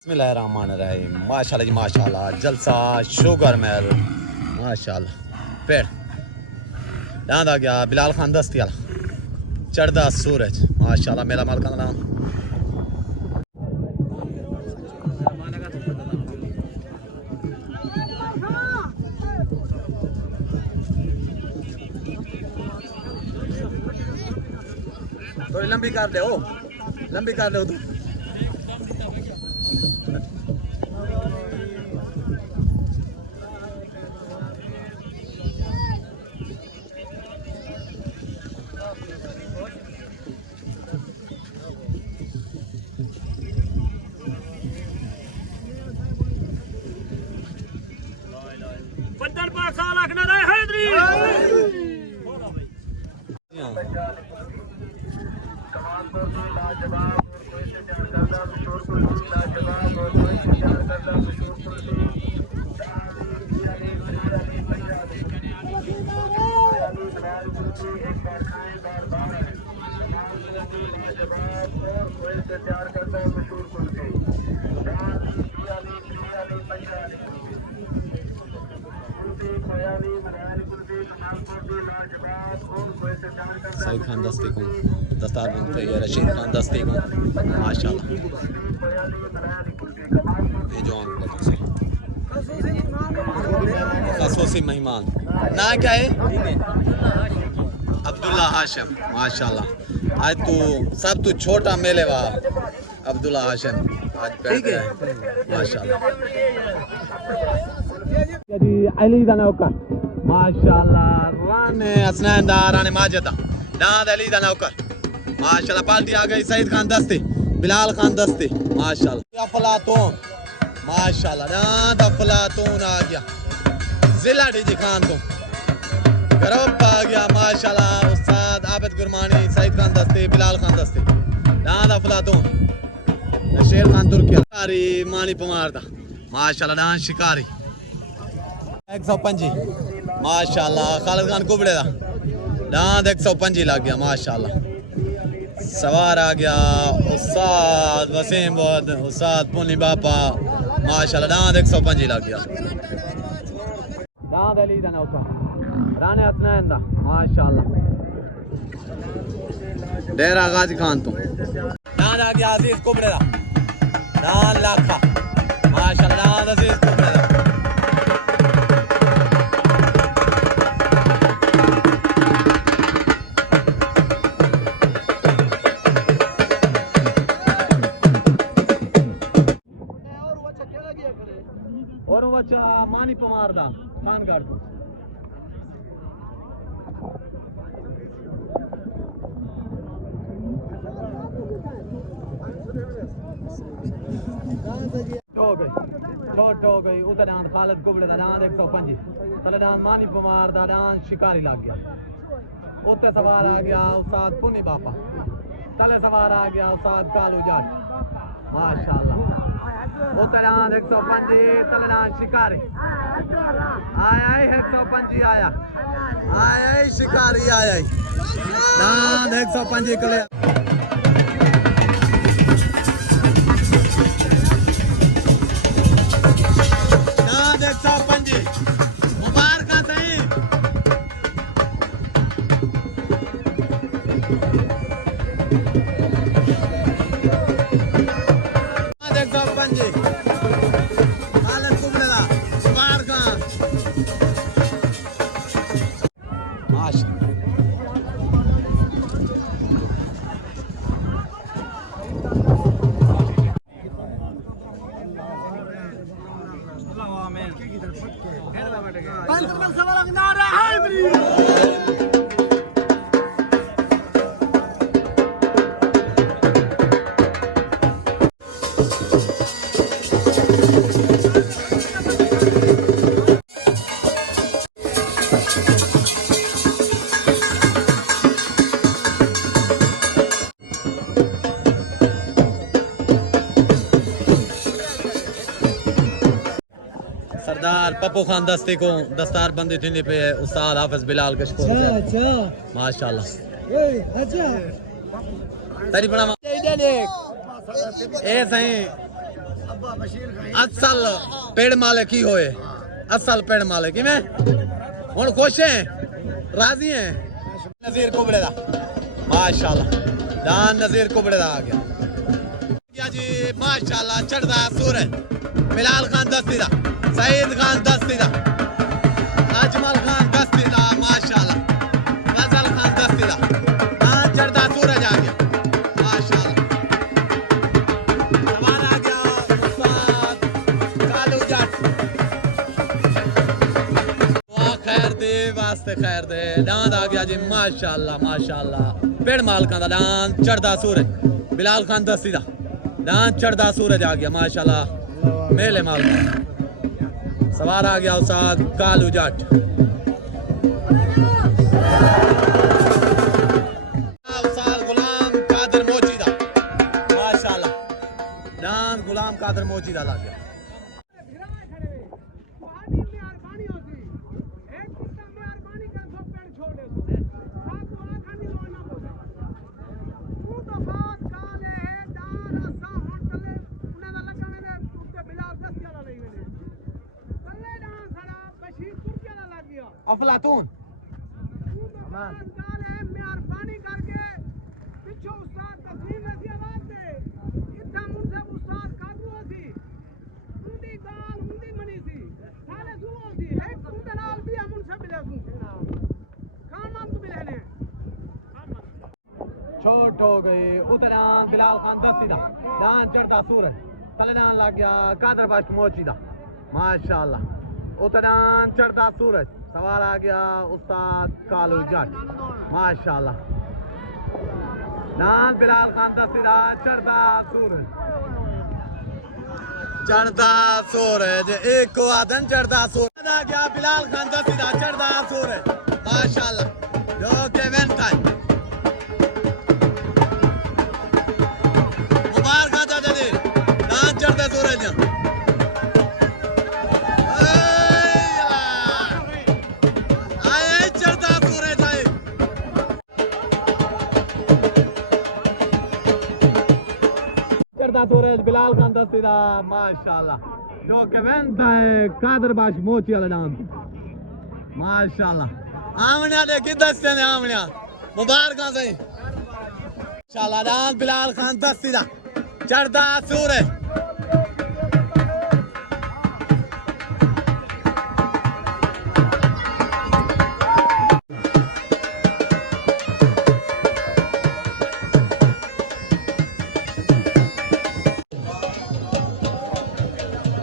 बिस्मिल्लाहिर्रहमानिर्रहीम। माशाल्लाह जी माशाल्लाह, जलसा शुगर महल माशाल्लाह। पेड़ डांद आ गया बिलाल खान दस्ती वाला चढ़दा सूरज माशाल्लाह। मेरा माल का नाम थोड़ी लंबी कर दे, लंबी कर दे तू। सईद खान दस्ती को दस्तार बनते हैं, रशीद खान दस्ती को माशाल्लाह। ये जो खसूसी मेहमान ना क्या है अब्दुल्ला हाशिम माशाल्लाह। आज तू सब तू छोटा मेले वाह अब्दुल्ला हाशिम आज बैठ गया माशाल्लाह। अली नौकर माशाल्लाह, राने हसनैन दा राने माजिदा दाद अली दा नौकर माशाल्लाह। पार्टी आ गई सईद खान दस्ती बिलाल खान दस्ती माशाल्लाह। अफलातून माशाल्लाह, दाद अफलातून आ गया जिला डीजी खान तो ग्रुप आ गया माशाल्लाह। उस्ताद आबिद गुरमानी सईद खान दस्ती बिलाल खान दस्ती दाद अफलातून। शेर खान तुर्की मानी पमार दा माशाल्लाह। दान शिकारी 125 माशाल्लाह। खालिद खान कुबड़े दा दांत 125 लग गया माशाल्लाह। सवार आ गया उस्ताद वसीम bod उस्ताद पुनी बापा माशाल्लाह। दांत 125 लग गया। दांत अली दा नौका राने हसनैन दा माशाल्लाह। डेरा गाजी खान तो दांत आ गया अजीज कुबड़े दा दांत लाखा माशाल्लाह। दांत अजीज कुबड़े दा और बच्चा मानी पमार दा खानगढ़ हो गई उधर दान खालिद कुबड़े दा दान 125 तले दान मानी पमार दा दान शिकारी लग गया। उत्ते सवार आ गया उस्ताद पुनी बापा तले सवार आ गया उस्ताद कालू जाट माशाल्लाह। उत्ते दान 125 तले दान शिकारी आया 125 आया शिकारी आया दान 125 कले मुबारक सही खालिद कुबड़े दा मुबारक माशाल्लाह। सरदार पप्पू खान दस्ती को दस्तार बंदी थी पे उस्ताद हाफिज बिलाल कशकोर माशाल्लाह। तारी बना ए सही असल पेड़ मालिक ही होए, असल पेड़ मालिक ही में हुन खुश हैं, राजी हैं। नज़ीर कुबड़े दा माशाल्लाह, दान नज़ीर कुबड़े दा आ गया जी माशाल्लाह। चढ़दा सूरज, बिलाल खान दस्ती दा, सईद खान दस्ती दा, अजमल खान दस्ती दा माशाल्लाह, गजल खान दस्ती दा, दान चढ़दा सूरज आ गया माशाल्लाह। सवाल आ गया उस्ताद कालू जट, वाह खैर दे वास्ते खैर दे। दांद आ गया जी माशाल्लाह माशाल्लाह। पेड़ मालकां दा दान चढ़दा सूरज, बिलाल खान दस्ती दा, दान चढ़दा सूरज आ गया माशाल्लाह। मेले माल सवार आ गया उस्ताद कालू जट। उस्ताद गुलाम कादर मोचीदा माशाल्लाह, दान गुलाम कादर मोचीदा लग गया। अफलातून मेहरबानी करके पिछो उस्ताद तस्लीम ऐसी आवाज दे इतना मुझसे उस्ताद काबू थी उनकी गाल उनकी मनी सी साले सुनो सी एक उनके नाल भी हम उनसे मिले खान नाम तो मिले ने छोट हो गई उतना बिलाल खान दस्ती दा, दान चढ़ता सूरज तले दान लग गया कादर बख्श मोची दा माशाल्लाह। उतना चढ़ता सूरज सवार आ गया उस्ताद कालू जट माशाल्लाह। दान बिलाल खान दस्ती दा, चढ़ता सूरज, चढ़ता सूरज एक को आदन चढ़ता सूरज आ गया बिलाल खान दस्ती दा, चढ़ता सूरज माशाल्लाह। जो के इवेंट है मुबारक चाचा जी, दान चढ़ते सूरज चढ़ता सूरज है। चढ़ता सूरज बिलाल खान दस्ती दा माशाल्लाह। जो के इवेंट है कादर बख्श मोची वाला नाम माशाल्लाह। आमनिया दे कि दस्ते ने आमनिया मुबारक सही माशाल्लाह। दान बिलाल खान दस्ती दा, चढ़ता सूरज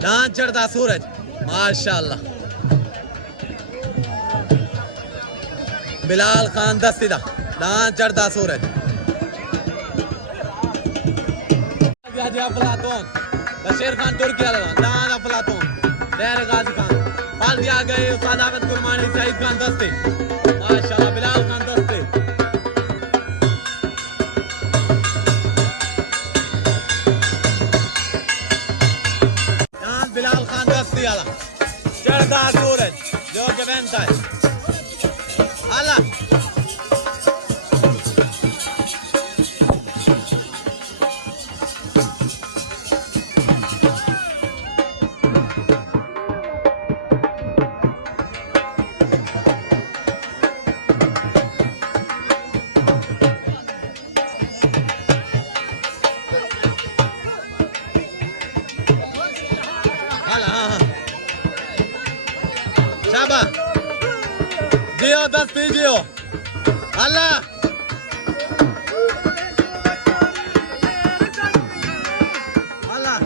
दान चढ़ता सूरज माशाल्लाह। बिलाल खान दस्ती दा, दान चढ़ता सूरज अफलातून, बशीर खान तुर्की वाला दान अफलातून, देर गाजी खान पाल दिया गए उस्ताद आबिद कुरमानी, सईद खान दस्ती माशाल्लाह। बिलाल खान दस्ती दान बिलाल खान दस्ती वाला, चढ़ता सूरज जो के बनता है अल्लाह। शाबा जियो दस्ती जियो अल्लाह। अल्लाह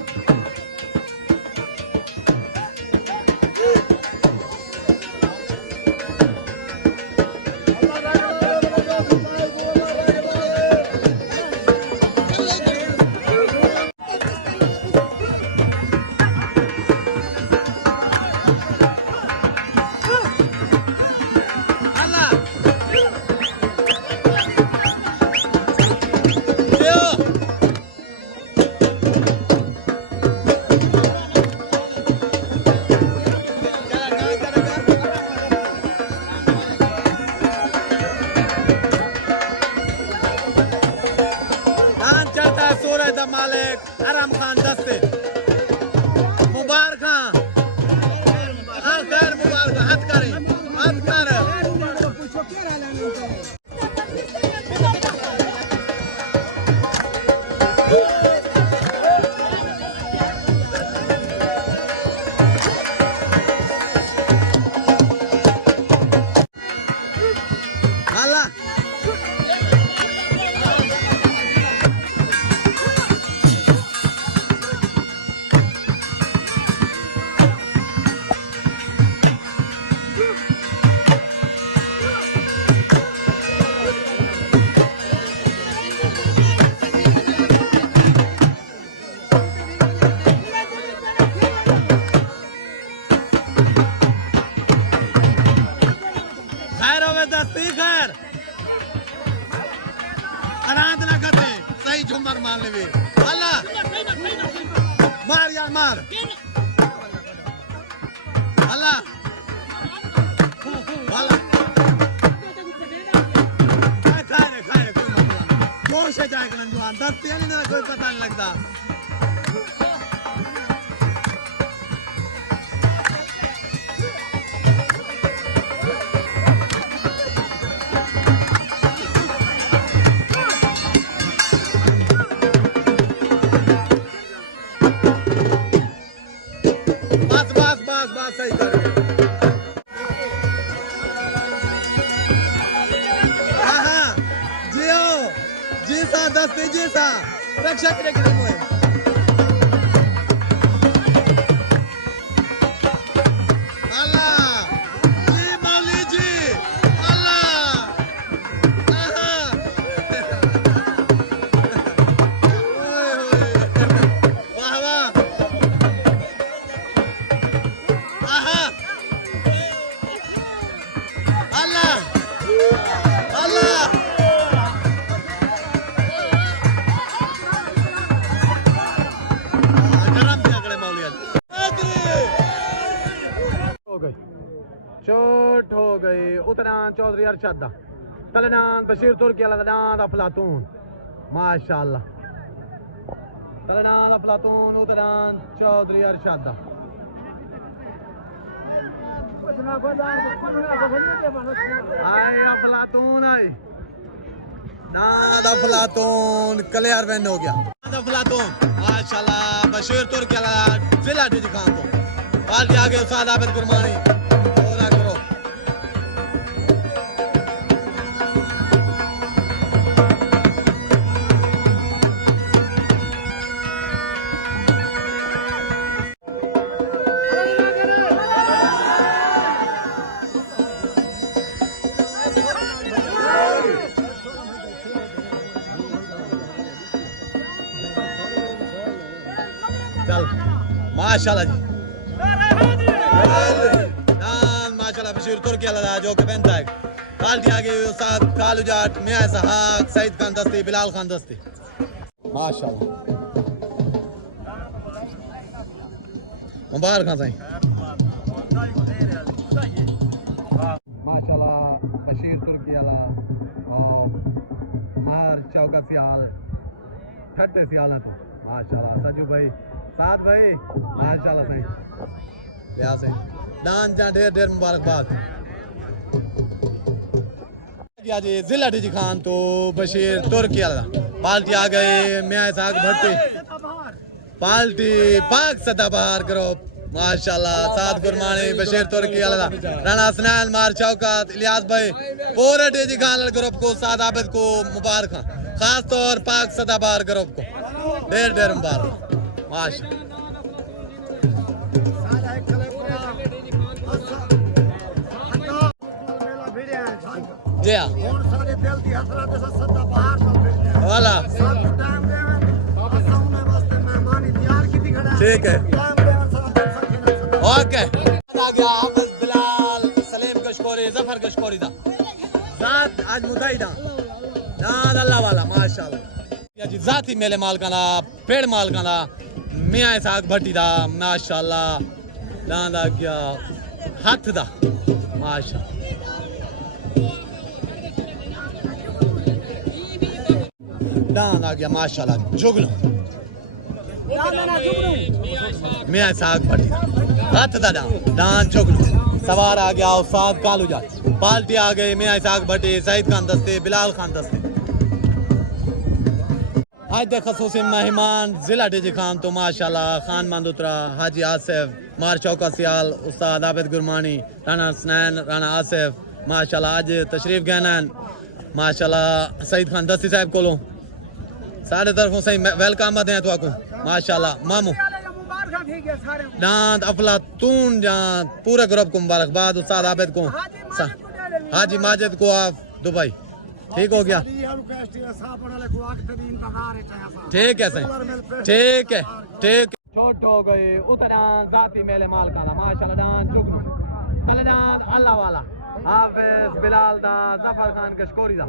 अल्लाह वाला खाए कोई मतलब कौन से जाए कलंजुआन दस्ते नहीं ना कोई पता नहीं लगता बस सही कर जियो जी सा दस्ते जी सा रक्षा करे के लिए चोट हो गई उतनान चौधरी अरशद तलनान बशीर तुर्की अलगनान अफलातून माशाल्लाह तलनान अफलातून उतनान चौधरी अरशद आए अफलातून आए नाद अफलातून क्लियर विन हो गया नाद अफलातून माशाल्लाह बशीर तुर्की अलग जिला डी खान तो पार्टी आगे उस्ताद आबिद गुरमानी चल माशाल्लाह जी माशाल्लाह बशीर तुर्की अलग जो के बनता है पार्टी आगे उस्ताद कालू जाट मियां इसहाक सईद खान दस्ती बिलाल खान दस्ती माशाल्लाह मुबारक खान साईं माशाल्लाह बशीर तुर्की अलग और मार चौका सियाल ठट्टे सियाल तो माशाल्लाह सजू भाई साथ भाई माशाल्लाह सही ब्याह से दान जा ढेर ढेर मुबारकबाद गया जी जिला डी खान तो बशीर तुर्की अलग पार्टी आ गए मियां इसहाक भट्टी पार्टी पाक सदाबहार ग्रुप माशाल्लाह सात गुरमानी बशीर तुर्की अलग राणा हसनैन मार चौकत इलियास भाई पूरे डी खान ग्रुप को साद आबिद को मुबारक खास तौर पाक सदाबहार ग्रुप को ढेर ढेर मुबारक माशाल्लाह जी हाँ वाला ठीक है ओके आ गया हाफिज बिलाल सलीम कशकोरी जफर कशकोरी दा साथ आज मुदाइदा नाद अल्लाह वाला माशाल्लाह या जी जाती मेले माल का ना पेड़ माल का ना मियां इसहाक भट्टी दा माशाल्लाह नाद आ गया हाथ दा माशाल्लाह दान आ गया माशाल्लाह जुगनू मियां इसहाक भट्टी हाथ दा दान जुगनू सवार आ गया उस्ताद कालू जाट पार्टी आ गई मियां इसहाक भट्टी सईद खान दस्ते बिलाल खान दस्ते आज दे खसूसी मेहमान जिला डी खान तो माशाल्लाह खान मांदुत्रा हाजी आसिफ मार चौका सियाल उस्ताद आबिद गुरमानी राणा हसनैन राणा आसिफ माशाल्लाह आज तशरीफ गहनन माशाल्लाह सईद खान दस्ती साहब को सारे तरफों से वेलकम आते हैं तो आपको माशाल्लाह मामू दांत अफलातून जहाँ पूरे ग्रुप को मुबारकबाद उस्ताद आबिद को हाजी माजिद को आप दुबई ठीक हो गया ठीक है सही ठीक है ठीक छोट हो गई उतरान जाती मेले माल का माशाल्लाह दान चुगनू कलदान अल्लाह वाला हाफिज बिलाल दा जफर खान कशकोरी दा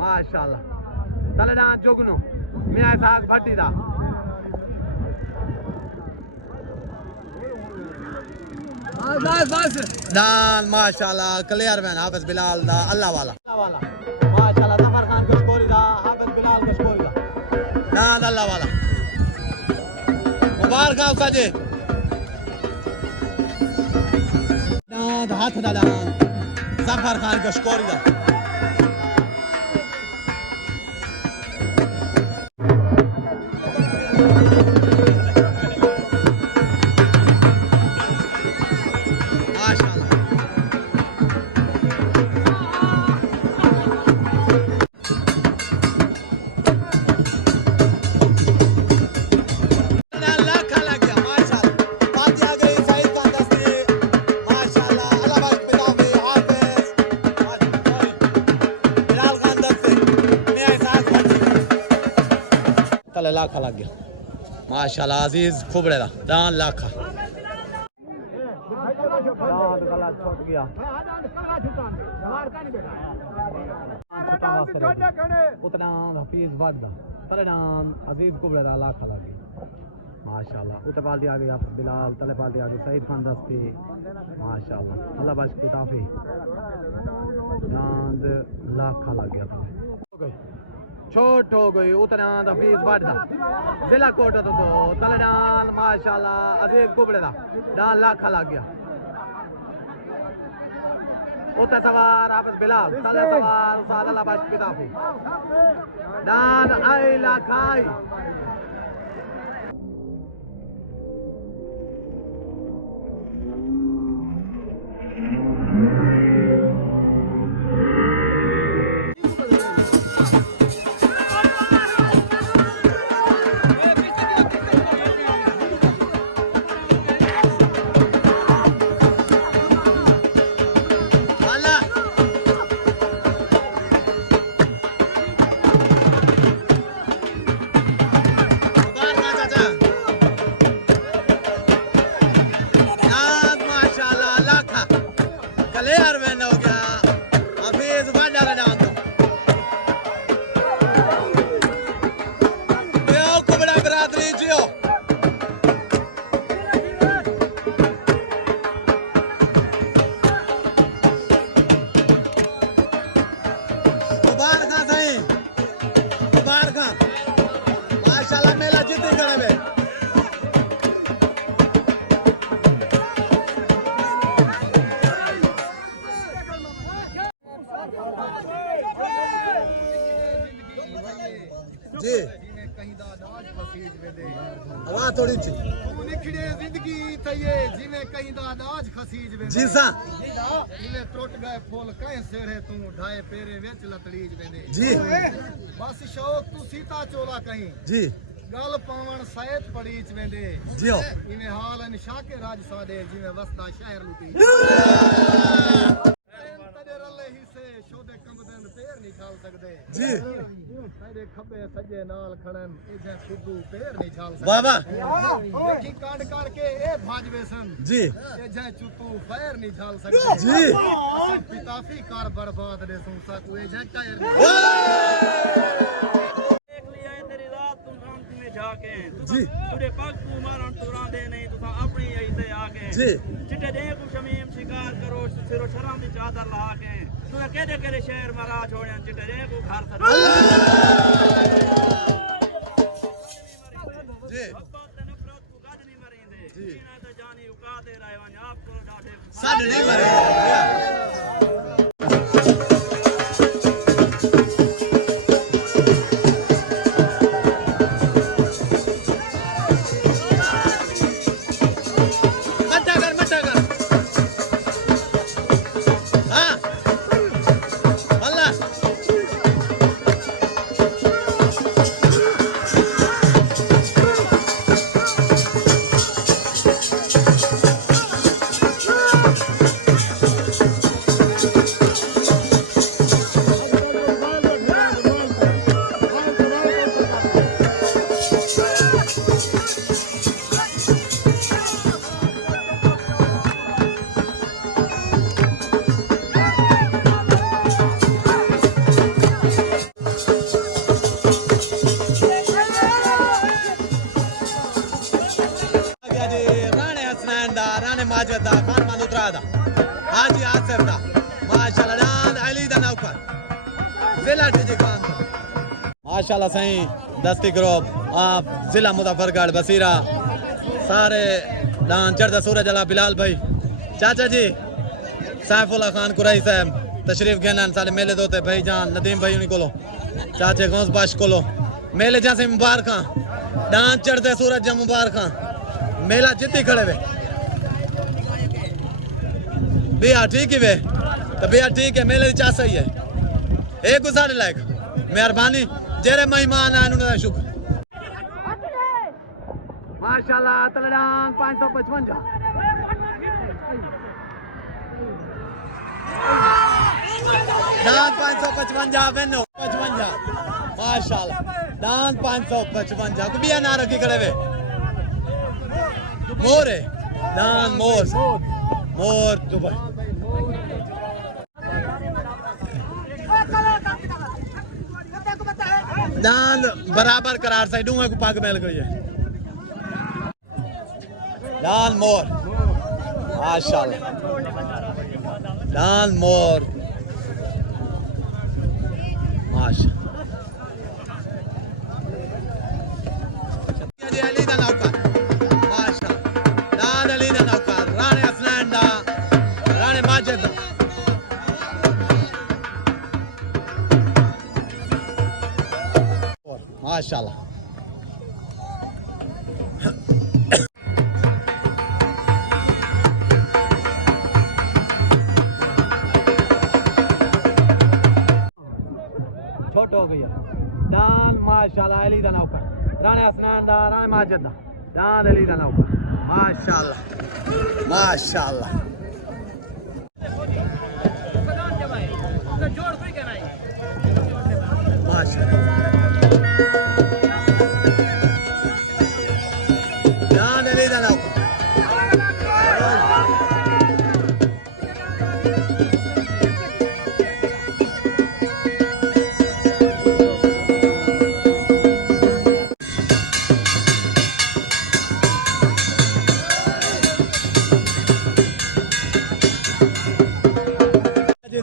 माशाल्लाह तलदान चुगनू मियां इसहाक भट्टी दा दान माशाल्लाह क्लियर मैन हाफिज बिलाल दा अल्लाह वाला माशाल्लाह जफर खान कशकोरी दा हाफिज बिलाल कशकोरी दा दान अल्लाह वाला मुबारक हो सजे दान हाथ दा दान जफर खान कशकोरी दा लाखा लग गया माशाल्लाह अजीज खुबड़े दा दान लाखा छूट गया उतना हफीज बढ़ दा परिणाम अजीज खुबड़े दा लाखा लग गया माशाल्लाह उते पाल्टी आ गई आप बिलाल तले पाल्टी आ गई सईद खान दस्ती माशाल्लाह अल्लाह बख्श किताफी दान लाखा लग गया छोट हो गई उतना दा फीस बढ़दा जिला कोटा तो तलेडान माशाल्लाह अजीज कुबड़े दा डाल लाखा लग गया उते सवार आपस बिलाल तले सवार उसाद अल्लाह बख्श किताफी डान आई लाखाई जी आवाज थोड़ी सी निखड़े जिंदगी तये जिने कहीं दा अनाज खसीज वेंदे जी सा जिने टुट गए फूल कहीं सेड़े तू ढाए पेरे विच लतड़ीज वेंदे जी बस शौक तू सीता चोला कहीं जी गल पावण सैत पड़ीच वेंदे जी हो इने हाल निशा के राज सादे जिने वसदा शहर लुटी तड़े रले ही से शोदे कंबदन पैर नहीं छाल सकदे जी तेरे खब्बे सज्जे नाल खड़न ए जे खुदू पैर नहीं छाल सकदे वाह वाह देखी कांड करके ए भाजवे सन जी ए जे चुतू पैर नहीं छाल सकदे जी असि पिताफी कार बर्बाद दे सुन सकू ए जे टायर देख लिया है तेरी रात तुम शांति में जाके जी तुरे पग तू मारन तुरा दे नहीं तुसा अपनी यही ते आके जी चिट्टे दे को शमीम शिकार करो सिरो शराम दी चादर ला के तुरे केदे शहर मरा छोड़न चिट्टे दे को घर से जी बात नफरत को गज नहीं मरेंदे जी ना तो जानी उकाते रहे वन आपको डाटे साड नहीं मरे राणे माजिद दा खान मानुत्रा दा हाजी आसिफ दा माशाल्लाह डांद अली दा नौकर जिला टीजी खान माशाल्लाह सही दस्ती ग्रुप आप जिला मुजफ्फरगढ़ बसीरा सारे डांद चढ़ता सूरज अला बिलाल भाई चाचा जी सैफुल्ला खान कुरैशी साहब तशरीफ गहनन सारे मेले दोते भाई जान नदीम भाई उन्हीं कोलो चाचे गौस बाश कोलो मेले जैसे मुबारक डांस चढ़ते सूरज जा मुबारक मेला जिद्दी खड़े वे बिया ठीक ही वे तो बिया ठीक है मेले चा सही है एक गुजार लायक मेहरबानी जेरे मेहमान आए उन्होंने शुक्र माशाल्लाह तलडान 555 डांस 555 बेनो 55 माशाल्लाह डांस 555 को बिया ना रखी खड़े वे मोर है डांस मोर मोर दुबई डांस बराबर करार साइड दूंगा को पाग मेल गई है डांस मोर माशाल्लाह डांस मोर माशा अली दा नौकर माशा डांद अली दा नौकर राणे हसनैन दा राणे माजिद दा माशाल्लाह छोट हो गया डान माशाल्लाह अली दा नौकर राणे हसनैन दा राणे माजिद दा डान अली दा नौकर माशाल्लाह माशाल्लाह डान अली दा नौकर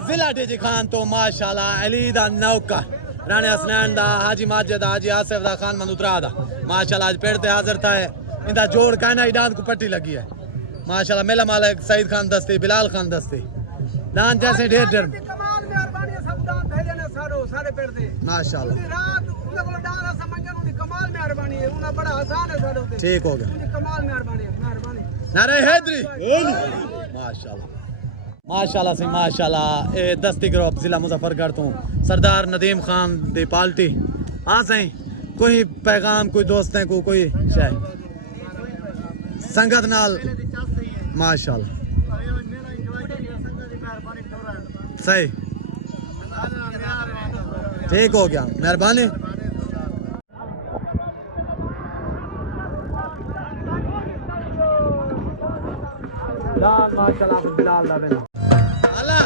जिला टीजी खान तो माशाल्लाह अली दा नौकर राणे हसनैन दा हाजी माजिद दा हाजी आसिफ दा खान मनुत्रा दा माशाल्लाह आज पेड़ ते हाजिर था है इंदा जोड़ कहना डांस को पट्टी लगी है माशाल्लाह मेला मालिक सईद खान दस्ती बिलाल खान दस्ती डांस जैसे ढेर ढेर कमाल मेहरबानी सब डांस भेजे ने सारे पेड़ दे माशाल्लाह रात उनके को डांस समझन उनकी कमाल मेहरबानी है उन्हें बड़ा आसान है सारे उते ठीक हो गया उनकी कमाल मेहरबानी नारे हैदरी माशाल्लाह माशाल्लाह से माशाल्लाह ए दस्ती ग्रुप जिला मुजफ्फरगढ़ तो सरदार नदीम खान दी पार्टी हाँ सही कोई पैगाम कोई दोस्तें को कोई शायद संगत नाल माशाल्लाह सही ठीक हो गया मेहरबानी माशाल्लाह बिलाल दा बेना अल्लाह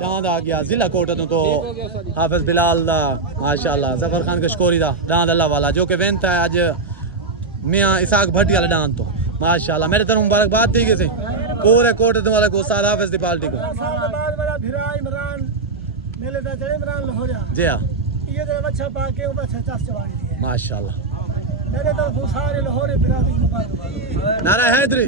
डांद आ गया जिला कोट तो हाफिज बिलाल दा माशाल्लाह जफर खान कशकोरी दा डांद अल्लाह वाला जो कि वेंत है आज मियां इसाक भट्टी वाला डांद तो माशाल्लाह मेरे तरफ मुबारकबाद थी किसी पूरे कोट वाले को उस्ताद हाफिज दी पार्टी को जी हाँ माशाल्लाह नारा हैदरी